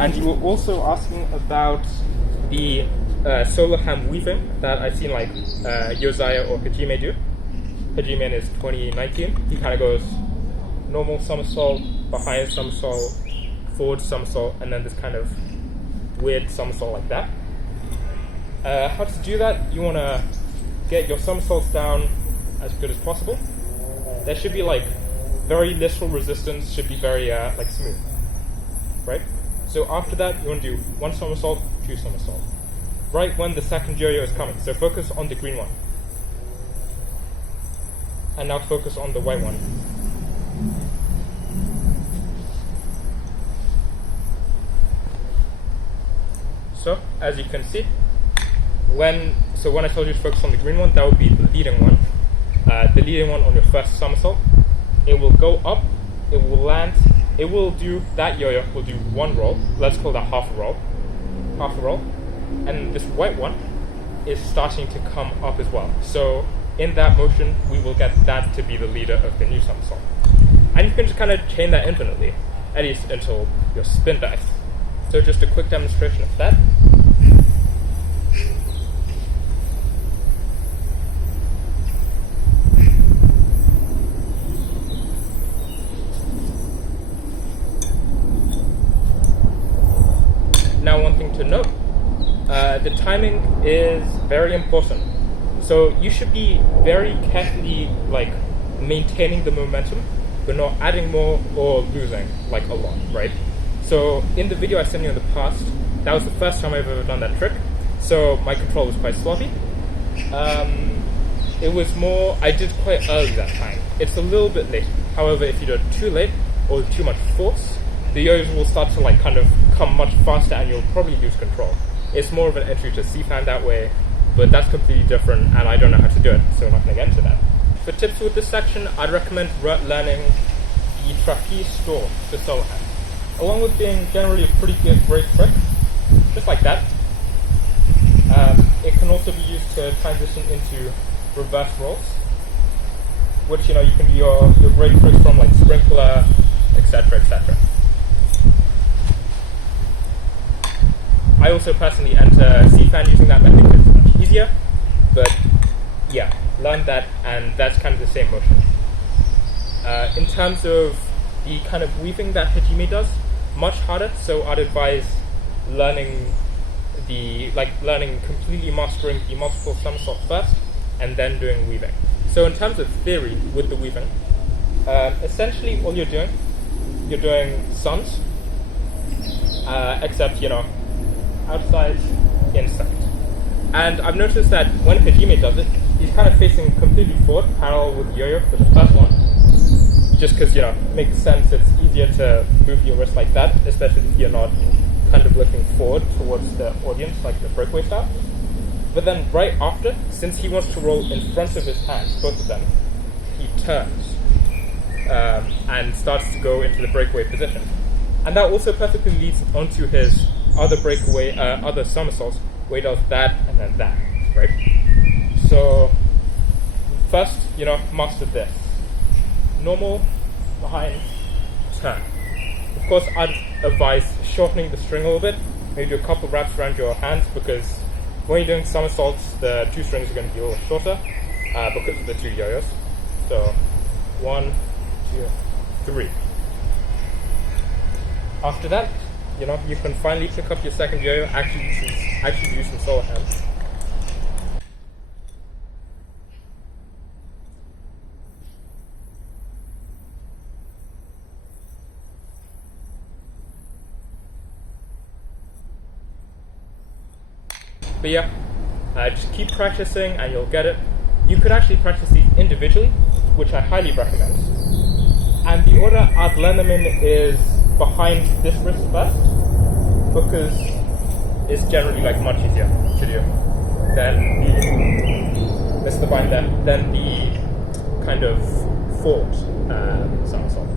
And you were also asking about the soloham weaving that I've seen like Josiah or Hajime do. Hajime in his 2019, he kind of goes normal somersault, behind somersault, forward somersault, and then this kind of weird somersault like that. How to do that? You want to get your somersaults down as good as possible. There should be like very little resistance, should be very like smooth, right? So after that, you want to do 1 somersault, 2 somersault, right when the second yo-yo is coming. So focus on the green one, and now focus on the white one. So as you can see, when I told you to focus on the green one, that would be the leading one. The leading one on your first somersault. It will go up, it will land, it will do, that yo-yo will do 1 roll, let's call that half a roll, and this white one is starting to come up as well. So in that motion, we will get that to be the leader of the new somersault. And you can just kind of chain that infinitely, at least until your spin dies. So just a quick demonstration of that. Now, one thing to note, the timing is very important. So you should be very carefully like maintaining the momentum, but not adding more or losing like a lot, right? So in the video I sent you in the past, that was the first time I've ever done that trick. So my control was quite sloppy. It was more, I did quite early that time. It's a little bit late. However, if you do it too late or with too much force, the yo-yos will start to like kind of come much faster and you'll probably lose control. It's more of an entry to C-fan that way, but that's completely different and I don't know how to do it, so we're not going to get into that. For tips with this section, I'd recommend learning the trapeze store for soloham. Along with being generally a pretty great trick, just like that. It can also be used to transition into reverse rolls, which you can do your great tricks from, like sprinkler, etc., etc. I also personally enter C-fan using that method because it's much easier, but yeah, learn that, and that's kind of the same motion. In terms of the kind of weaving that Hajime does, much harder, so I'd advise learning completely mastering the multiple somersault first, and then doing weaving. So in terms of theory with the weaving, essentially all you're doing sons, except, outside, inside. And I've noticed that when Hajime does it, he's kind of facing completely forward, parallel with yo-yo for the first one, just because, it makes sense, it's easier to move your wrist like that, especially if you're not kind of looking forward towards the audience, like the breakaway style. But then right after, since he wants to roll in front of his hands, both of them, he turns and starts to go into the breakaway position. And that also perfectly leads onto his other somersaults, where he does that and then that, right? So first, master this. Normal, behind, turn. Of course, I'd advise shortening the string a little bit, maybe do a couple wraps around your hands, because when you're doing somersaults, the 2 strings are going to be a little shorter because of the 2 yo-yos. So 1, 2, 3. After that, you can finally pick up your second yo-yo, actually use some soloham. But yeah, just keep practicing and you'll get it. You could actually practice these individually, which I highly recommend. And the order I'd learn them in is behind this wrist first, because it's generally much easier to do than the behind that, than the kind of forward somersault.